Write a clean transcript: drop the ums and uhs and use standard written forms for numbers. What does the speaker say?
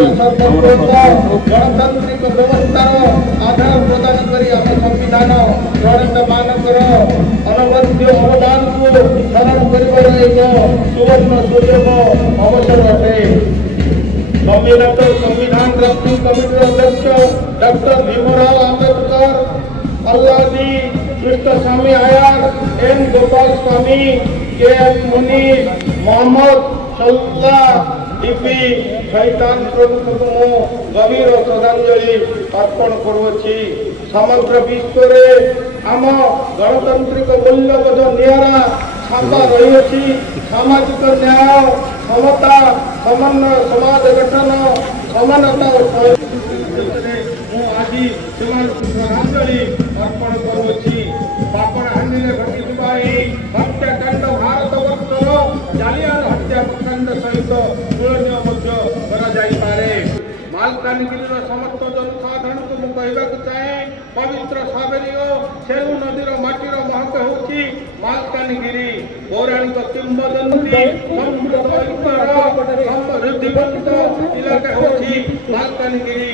गणतांत्रिक व्यवस्थार आधार प्रदान करी आम संविधान प्रणेता मानकर अनवद्य अवदान को स्मरण कर सुवर्ण सुयोग अवसर अटे। संविधान रक्षी कमिटी अध्यक्ष डॉक्टर भीमराव आंबेडकर, अल्लादी कृष्णस्वामी आयार, एन गोपाल स्वामी, के एम मुनीर, मोहम्मद सल्ला डीपी शैतान प्रमुख को गभीर श्रद्धांजलि अर्पण करुछि। समग्र विश्व रे आम गणतांत्रिक मूल्यबोध निरा छापा रही। सामाजिक न्याय, समता, समन्वय, समाज गठन, समानता आज श्रद्धांजलि अर्पण करुछि। पापड़हांडी घटी हत्याकांड भारत वर्षर जालियान हत्याकांड सहित तुलनीय करे। मालकानगिरी समस्त जनसाधारण को कहवाक चाहे, पवित्र साबरी सेलू नदीर माटीर महक होची मालकानगिरी। पौराणिक किंवदंती समृद्धिवंत इलाका होची मालकानगिरी।